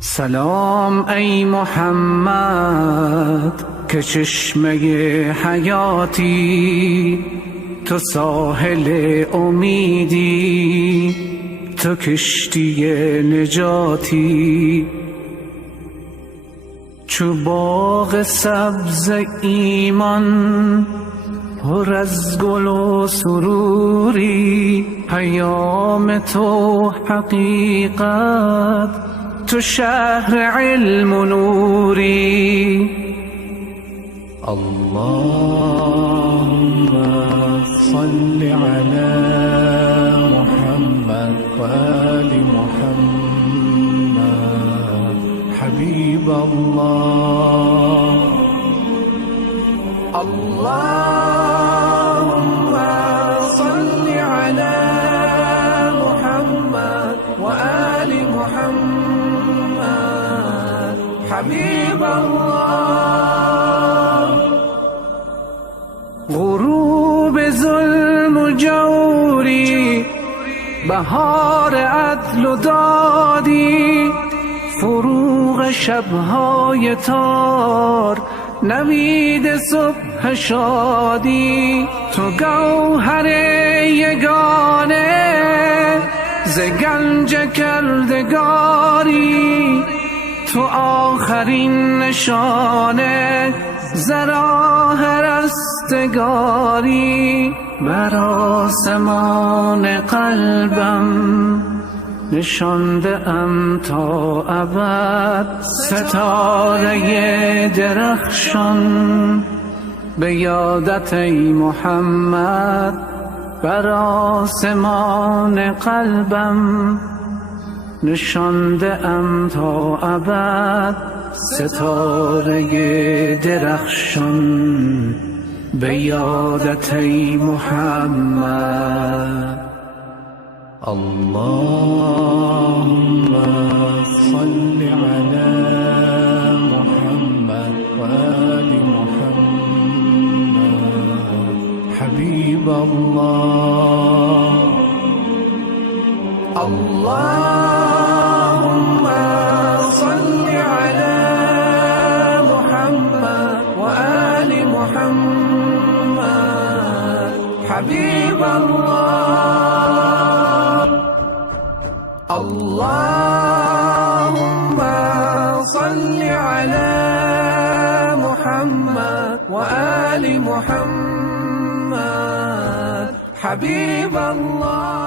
سلام ای محمد که چشمه حیاتی، تو ساحل امیدی، تو کشتی نجاتی. چو باغ سبز ایمان پر از گل و سروری، پیام تو حقیقت، تو شهر علم و نوری. اللهم صل على محمد وآل محمد حبيب الله. اللهم صل على محمد وآل محمد حبيب الله. غروب ظلم و جوری، بهار عدل و دادی، فروغ شبهای تار، نوید صبح شادی. تو گوهر یگانه ز گنج کردگاری، تو آخرین نشانه ز راه رستگاری. بر آسمان قلبم نشانده ام تا ابد، ستاره درخشان به یادت ای محمد. بر آسمان قلبم نشانده ام تا ابد، ستاره درخشان به یادت ای محمد. اللهم صل على محمد وآل محمد حبيب الله. اللهم صل على محمد وآل محمد حبيب الله. اللهم صل على محمد وآل محمد حبيب الله.